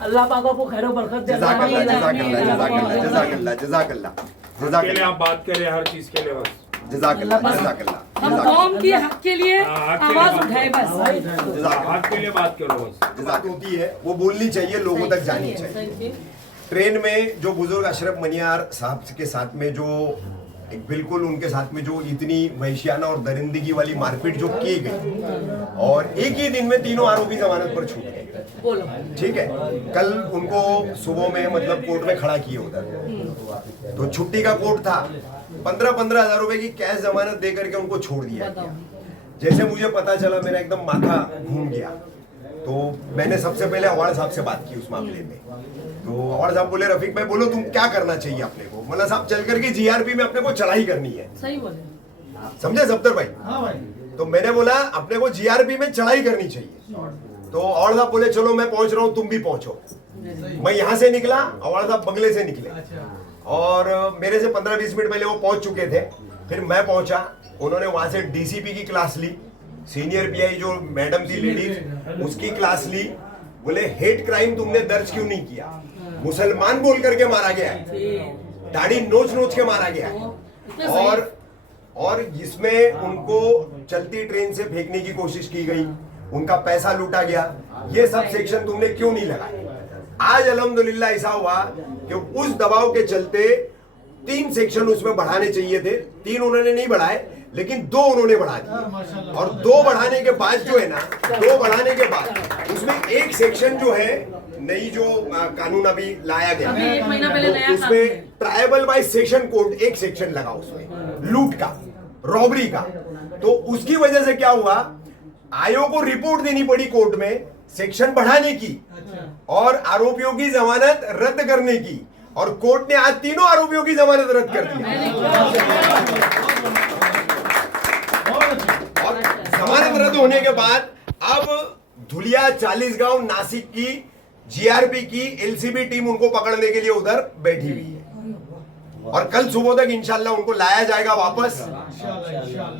अल्लाह पाक आपको खैर बरकत दे। जज़ाकल्लाह जज़ाकल्लाह जज़ाकल्लाह जज़ाकल्लाह जज़ाकल्लाह के लिए आप बात करें हर चीज के लिए बस। जज़ाकल्लाह जज़ाकल्लाह हम कौम की हक के लिए आवाज उठाए बस। हक के लिए बात करो बस। जज़ाकत होती है वो बोलनी चाहिए, लोगों तक जानी चाहिए। ट्रेन में जो बुजुर्ग अशरफ मनियार साहब के साथ में जो एक बिल्कुल उनके साथ में जो इतनी वहशियाना और दरिंदगी वाली मारपीट जो की गई और एक ही दिन में तीनों आरोपी जमानत पर छूट गए, ठीक है। कल उनको सुबह में मतलब कोर्ट में खड़ा किए उधर, तो छुट्टी का कोर्ट था, 15-15 हजार रुपए की कैश जमानत दे करके उनको छोड़ दिया गया। जैसे मुझे पता चला मेरा एकदम माथा घूम गया, तो मैंने सबसे पहले अवार्ड साहब से बात की उस मामले में। तो अवार्ड साहब बोले रफीक भाई बोलो तुम क्या करना चाहिए अपने को। मतलब साहब चल करके जीआरपी में अपने को चढ़ाई करनी है, सही बोले, समझे सफ्तर भाई? हाँ भाई। तो मैंने बोला अपने को जीआरपी में चढ़ाई करनी चाहिए। तो अवार्ड साहब बोले चलो मैं पहुंच रहा हूँ, तुम भी पहुंचो। मैं यहाँ से निकला, अवार्ड साहब बंगले से निकले और मेरे से 15-20 मिनट पहले वो पहुंच चुके थे। फिर मैं पहुंचा, उन्होंने वहां से डीसीपी की क्लास ली, सीनियर पीआई जो मैडम थी लेडीज उसकी क्लास ली। बोले हेट क्राइम तुमने दर्ज क्यों नहीं किया? मुसलमान बोल करके मारा गया है, दाढ़ी नोच नोच के मारा गया है और इसमें उनको चलती ट्रेन से फेंकने की कोशिश की गई, उनका पैसा लूटा गया। ये सब सेक्शन तुमने क्यों नहीं लगाए? आज अल्हम्दुलिल्लाह ऐसा हुआ कि उस दबाव के चलते 3 सेक्शन उसमें बढ़ाने चाहिए थे, 3 उन्होंने नहीं बढ़ाए लेकिन 2 उन्होंने बढ़ा दिए। और 2 बढ़ाने के बाद जो है ना, 2 बढ़ाने के बाद उसमें एक सेक्शन जो है नई जो कानून अभी लाया गया अभी 1 महीना पहले नया उसमें ट्राइबल बाय सेक्शन कोड एक सेक्शन लगा उसमें, लूट का, रॉबरी का। तो उसकी वजह से क्या हुआ, आयोग को रिपोर्ट देनी पड़ी कोर्ट में सेक्शन बढ़ाने की और आरोपियों की जमानत रद्द करने की, और कोर्ट ने आज तीनों आरोपियों की जमानत रद्द कर दी। और जमानत रद्द होने के बाद अब धुलिया, चालीसगांव, नासिक की जीआरपी की एलसीबी टीम उनको पकड़ने के लिए उधर बैठी हुई है और कल सुबह तक इंशाल्लाह उनको लाया जाएगा वापस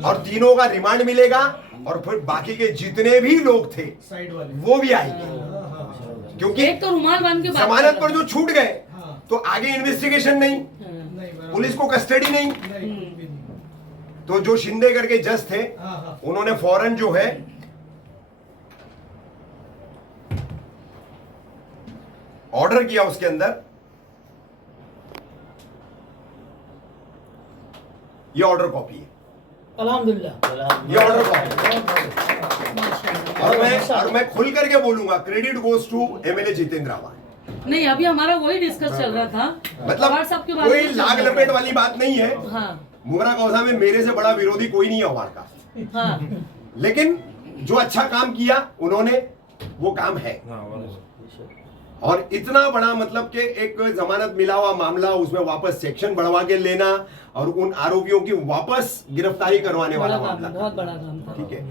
और तीनों का रिमांड मिलेगा और फिर बाकी के जितने भी लोग थे वो भी आएंगे, क्योंकि एक तो रुमाल बांध के जमानत पर जो छूट गए तो आगे इन्वेस्टिगेशन नहीं, पुलिस को कस्टडी नहीं। तो जो शिंदे करके जज थे उन्होंने फौरन जो है ऑर्डर किया, उसके अंदर ये ऑर्डर कॉपी है, अल्हम्दुलिल्लाह ये ऑर्डर कॉपी। और मैं खुल करके बोलूंगा, credit goes to MLA Jitendra Awhad. नहीं, अभी हमारा वही डिस्कस चल रहा था, मतलब कोई लाग लपेट वाली बात नहीं है। मुमरा कौसा में मेरे से बड़ा विरोधी कोई नहीं है अवार्ड का, लेकिन जो अच्छा काम किया उन्होंने वो काम है। और इतना बड़ा मतलब कि एक जमानत मिला हुआ मामला, उसमें वापस सेक्शन बढ़वा के लेना और उन आरोपियों की वापस गिरफ्तारी करवाने वाला मामला, बहुत बड़ा काम था। ठीक है।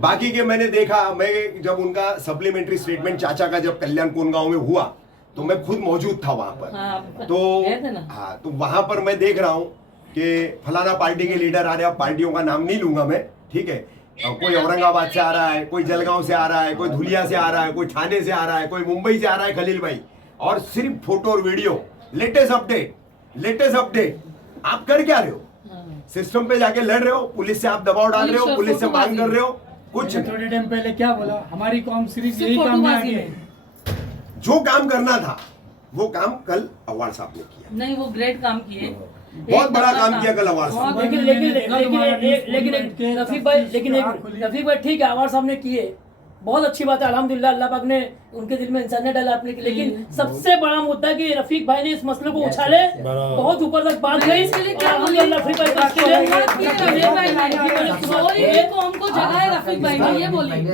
बाकी के मैंने देखा, मैं जब उनका सप्लीमेंट्री स्टेटमेंट चाचा का जब कल्याण कोनगांव में हुआ तो मैं खुद मौजूद था वहां पर। तो वहां पर मैं देख रहा हूं कि फलाना पार्टी के लीडर आ रहे हैं, पार्टियों का नाम नहीं लूंगा मैं, ठीक है। कोई औरंगाबाद से आ रहा है, कोई जलगांव से आ रहा है, कोई धुलिया से आ रहा है, कोई ठाणे से आ रहा है, कोई मुंबई से आ रहा है, खलील भाई, और सिर्फ फोटो और वीडियो, लेटेस्ट अपडेट। आप कर क्या रहे हो? सिस्टम पे जाके लड़ रहे हो, पुलिस से आप दबाव डाल रहे हो, पुलिस से मांग कर रहे हो, कुछ थोड़े टाइम पहले क्या बोला, हमारी कौम सिर्फ यही काम में आगे है। जो काम करना था वो काम कल अवार्ड साहब ने किया। नहीं, वो ग्रेट काम किए, बहुत बड़ा काम किया कल अवार्ड साहब। लेकिन रफीक भाई ठीक है, अवार्ड साहब ने किए, बहुत अच्छी बात है, अल्हम्दुलिल्लाह अल्लाह पाक ने उनके दिल में इंसानियत डाला अपने के। लेकिन सबसे बड़ा मुद्दा कि रफीक भाई ने इस मसले को उछाले, बहुत ऊपर तक बात गई।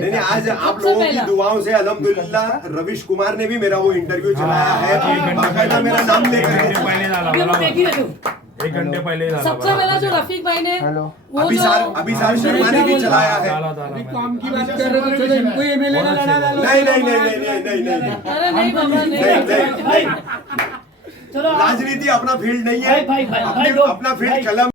नहीं, आज आप लोगों की दुआओं से अल्हम्दुलिल्लाह रविश कुमार ने भी मेरा वो इंटरव्यू चलाया है, बाकायदा मेरा नाम लेकर। 1 घंटे पहले सबसे पहला जो रफीक भाई ने अभिसार शर्मा ने भी चलाया है। काम की बात कर रहे थे, इनको एमएलए का लड़ा डालो। नहीं, राजनीति अपना फील्ड नहीं है, अपना फील्ड कलम